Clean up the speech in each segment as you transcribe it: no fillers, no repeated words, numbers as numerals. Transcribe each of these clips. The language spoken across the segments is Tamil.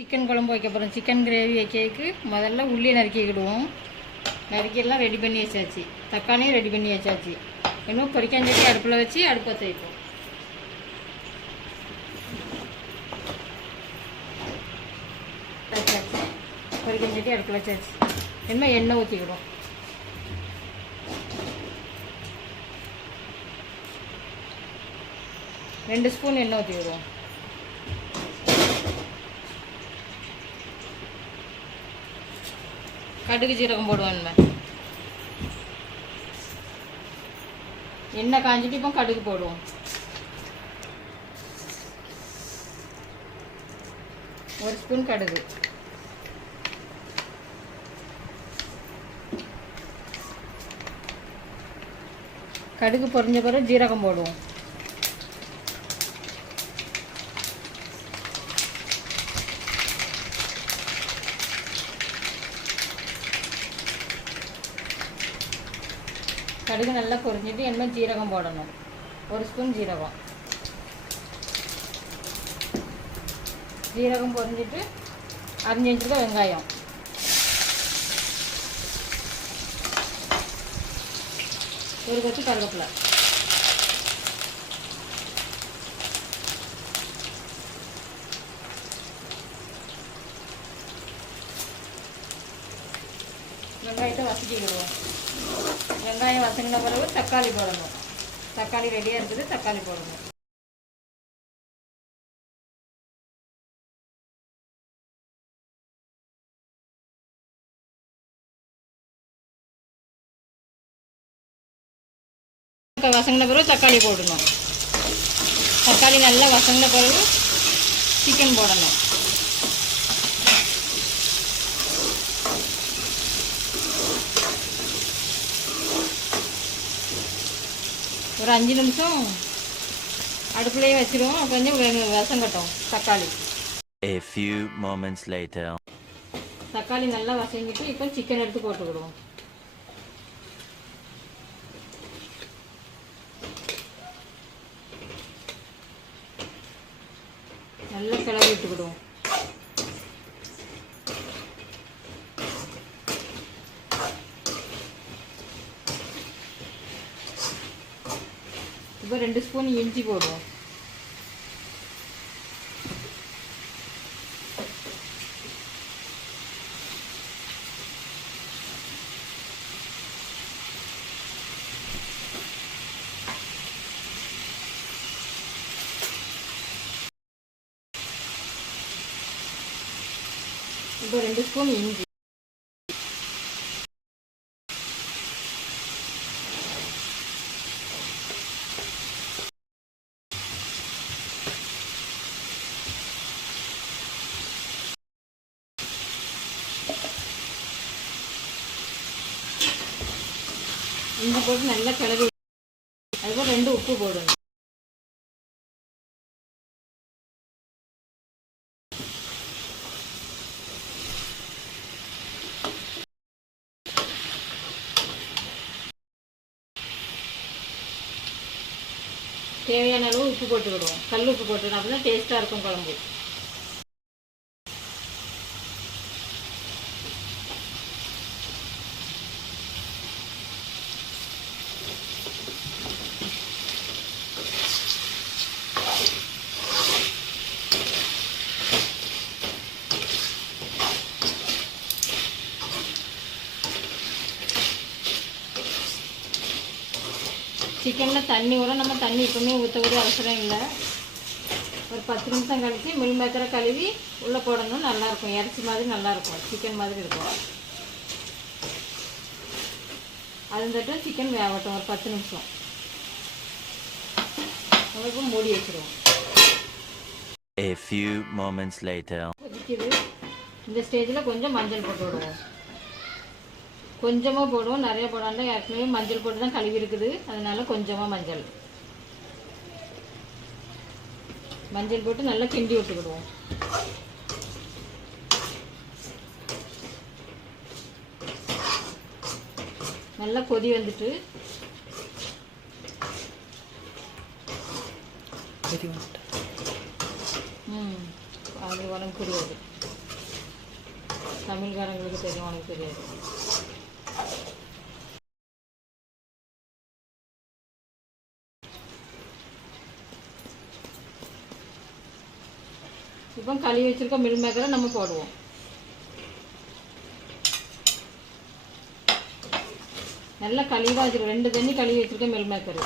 சிக்கன் குழம்பு வைக்க போகிறோம். சிக்கன் கிரேவி வைக்கிறதுக்கு முதல்ல உள்ளி நறுக்கிக்கிடுவோம். நறுக்கியெல்லாம் ரெடி பண்ணி வச்சாச்சு. தக்காளியும் ரெடி பண்ணி வச்சாச்சு. இன்னும் பொரிக்காஞ்சட்டி அடுப்பில் வச்சு அடுப்பத்தை வைப்போம். வச்சாச்சு. பொரிக்காஞ்சட்டி அடுப்பில் வச்சாச்சு. இன்னும் எண்ணெய் ஊற்றிக்கிடுவோம். ரெண்டு ஸ்பூன் எண்ணெய் ஊற்றிக்கிடுவோம். கடுகு ஜீரகம் போடுவேன். எண்ணெய் காஞ்சிட்டு இப்போ கடுகு போடுவோம். ஒரு ஸ்பூன் கடுகு. கடுகு பொரிஞ்ச பிறகு ஜீரகம் போடுவோம். கடுகு நல்லா பொரிஞ்சிட்டு எண்ணெய் ஜீரகம் போடணும். ஒரு ஸ்பூன் ஜீரகம். ஜீரகம் பொரிஞ்சிட்டு அரிஞ்சு வச்சுருக்க வெங்காயம், ஒரு கொத்து கருவேப்பிலை, வெங்காயத்தை வதக்கிக்கிடுவோம். வெங்காயம் வதங்கின பிறகு தக்காளி போடணும். தக்காளி ரெடியாக இருக்குது, தக்காளி போடணும். வதங்கின பிறகு தக்காளி போடணும். தக்காளி நல்லா வதங்கின பிறகு சிக்கன் போடணும். ஒரு 5 நிமிஷம் அடுப்புலேயே வச்சிருவோம். கொஞ்சம் வசங்கட்டும் தக்காளி. A few moments later. தக்காளி நல்லா வசங்கிட்டு இப்போ சிக்கன் எடுத்து போட்டுக்கிடுவோம். நல்லா கிளறி விட்டுக்கிடுவோம். இப்போ 2 ஸ்பூன் இஞ்சி போடுவோம். இப்போ 2 ஸ்பூன் இஞ்சி, இஞ்சி போட்டு நல்லா கிளறி. அதுக்கப்புறம் 2 உப்பு போடணும். தேவையான அளவு உப்பு போட்டுக்கிடுவோம். கல் உப்பு போட்டுக்கணும். அப்போ தான் டேஸ்ட்டாக இருக்கும் குழம்பு. சிக்கனில் தண்ணி கூட நம்ம தண்ணி இப்போவுமே ஊற்றக்கூடிய அவசரம் இல்லை. ஒரு 10 நிமிஷம் கழித்து மில் மேக்கரை கழுவி உள்ளே போடணும். நல்லாயிருக்கும். இறைச்சி மாதிரி நல்லாயிருக்கும். சிக்கன் மாதிரி இருக்கும். அது தட்டும் சிக்கன் வேகட்டும் ஒரு 10 நிமிஷம். அதுக்கு மூடி வச்சுருவோம். A few moments later. கொதிக்குது. இந்த ஸ்டேஜில் கொஞ்சம் மஞ்சள் போட்டு விடுவோம். கொஞ்சமாக போடுவோம், நிறைய போடாண்டா. ஏற்கனவே மஞ்சள் போட்டு தான் கழுவி இருக்குது, அதனால கொஞ்சமாக மஞ்சள் போட்டு நல்லா கிண்டி விட்டுக்கிடுவோம். நல்லா கொதி வந்துட்டு அது உனக்கு புரியாது. தமிழ்காரங்களுக்கு தெரியும், உனக்கு தெரியாது. இப்போ கழுவி வச்சுருக்க மில் மேக்கரை நம்ம போடுவோம். நல்லா கழுவிதான் வச்சுருக்கோம். 2 தண்ணி கழுவி வச்சுருக்க மில் மேக்கரு.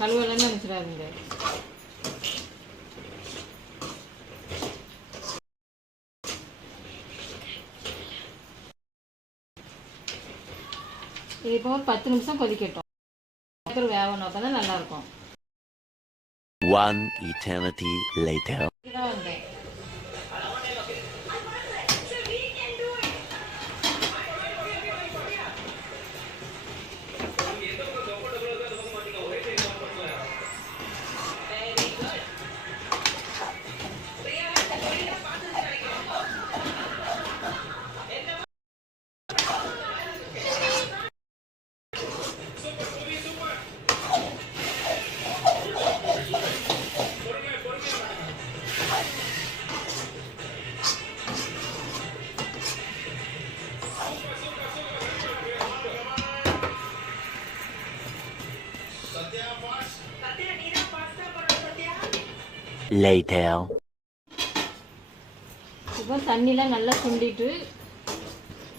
கழுவலன்னு நினச்சிடாதீங்க. இது இப்போ ஒரு 10 நிமிஷம் கொதிக்கட்டும். மேக்கர் வேகணும், அப்போ தான் நல்லாயிருக்கும். One eternity later. இதான் வந்தேன். Later. இப்போ தண்ணிலாம் நல்லா சுண்டிட்டு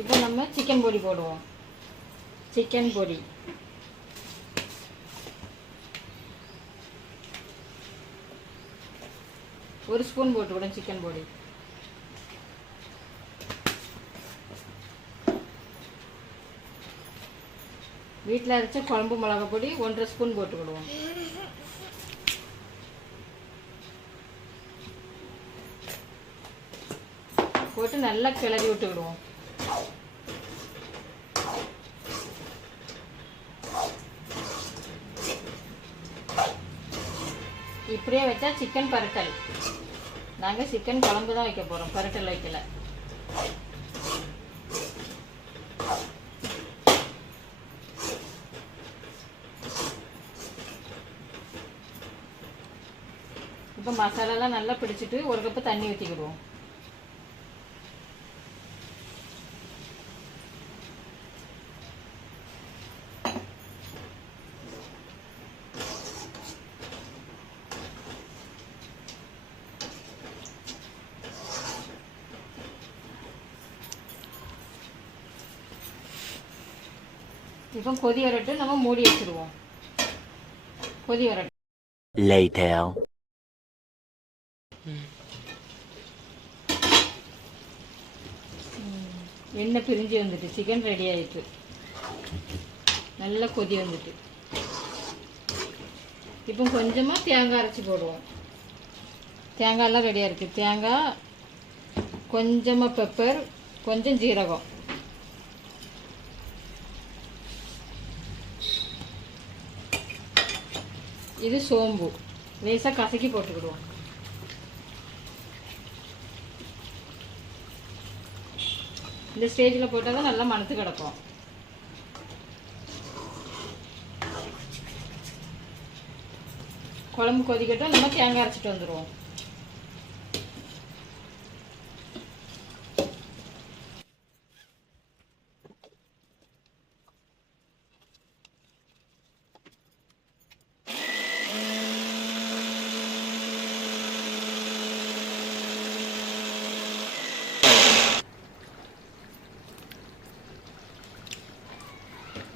இப்போ நம்ம சிக்கன் பொடி போடுவோம். சிக்கன் பொடி ஒரு ஸ்பூன் போட்டுவிடும். சிக்கன் பொடி வீட்டில் அரைச்ச குழம்பு மிளகா பொடி 1.5 ஸ்பூன் போட்டுக்கிடுவோம். போட்டு நல்லா கிளறி விட்டுக்கிடுவோம். இப்படியே வச்சா சிக்கன் பரட்டல். நாங்கள் சிக்கன் குழம்பு தான் வைக்க போகிறோம், பரட்டல் வைக்கல. இப்போ மசாலாலாம் நல்லா பிடிச்சிட்டு 1 கப்பு தண்ணி ஊற்றிக்கிடுவோம். இப்போ கொதி வரட்டும், நம்ம மூடி வச்சிருவோம். கொதி வரட்டும். Later. எண்ணெய் பிரிஞ்சு வந்துட்டு சிக்கன் ரெடி ஆயிட்டு. நல்லா கொதி வந்துட்டு. இப்போ கொஞ்சமாக தேங்காய் அரைச்சி போடுவோம். தேங்காயெல்லாம் ரெடியாக இருக்குது. தேங்காய், கொஞ்சமாக பெப்பர், கொஞ்சம் ஜீரகம், இது சோம்பு லேசாக கசக்கி போட்டுக்கிடுவோம். இந்த ஸ்டேஜில் போட்டால் தான் நல்லா மணத்து கிடக்கும். குழம்பு கொதிக்கட்டும், நம்ம தேங்காய் அரைச்சிட்டு வந்துடுவோம்.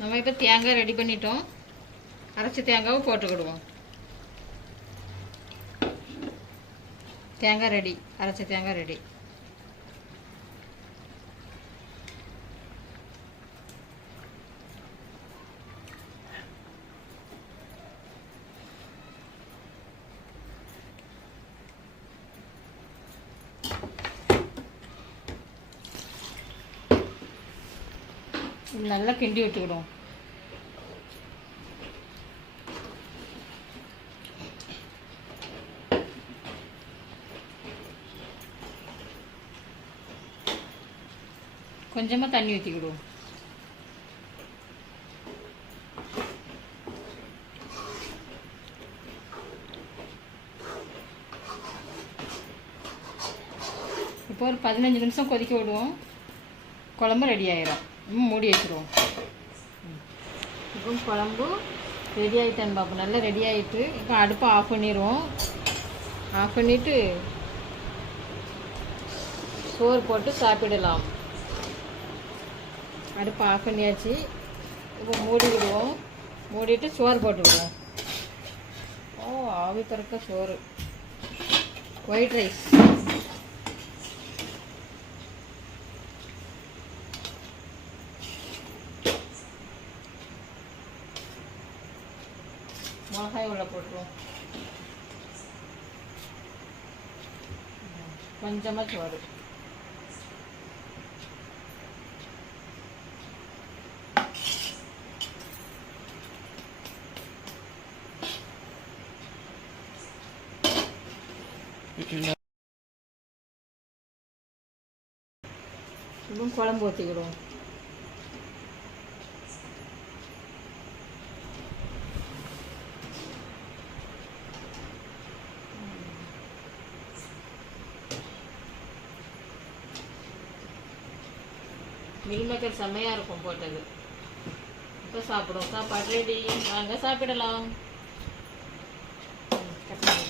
நம்ம இப்போ தேங்காய் ரெடி பண்ணிட்டோம். அரைச்ச தேங்காவை போட்டுக்கிடுவோம். தேங்காய் ரெடி, அரைச்ச தேங்காய் ரெடி. நல்லா கிண்டி விட்டுக்கிடுவோம். கொஞ்சமாக தண்ணி ஊற்றிக்கிடுவோம். இப்போ ஒரு 15 நிமிஷம் கொதிக்க விடுவோம். குழம்பு ரெடி ஆயிரும். மூடி வச்சுருவோம். இப்போ குழம்பு ரெடி ஆகிட்டேன்னு பார்ப்போம். நல்லா ரெடி ஆகிட்டு இப்போ அடுப்பை ஆஃப் பண்ணிடுவோம். ஆஃப் பண்ணிவிட்டு சோறு போட்டு சாப்பிடலாம். அடுப்பை ஆஃப் பண்ணியாச்சு. இப்போ மூடி விடுவோம். மூடிட்டு சோறு போட்டு விடுவோம். ஆவி பறக்க சோறு, ஒயிட் ரைஸ். மிளகாய் உள்ள போட்டுருவோம். கொஞ்சமாக சோறு. இன்னும் குழம்பு ஊற்றிக்கிடுவோம். மீல் மேக்கர் செம்மையாக இருக்கும் போட்டது. இப்போ சாப்பிடுவோம். சாப்பாடு ரெடி. வாங்க சாப்பிடலாம். கட் பண்ணி